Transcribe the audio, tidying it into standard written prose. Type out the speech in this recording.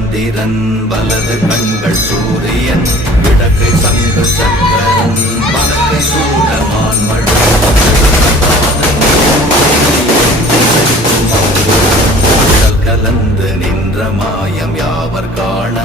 சந்திரன் வலது கண்கள் சூரியன் விடக்கை சங்கு சக்கரன் பலகை சூடமான் மழை கலந்து நின்ற மாயம் யாவர் காண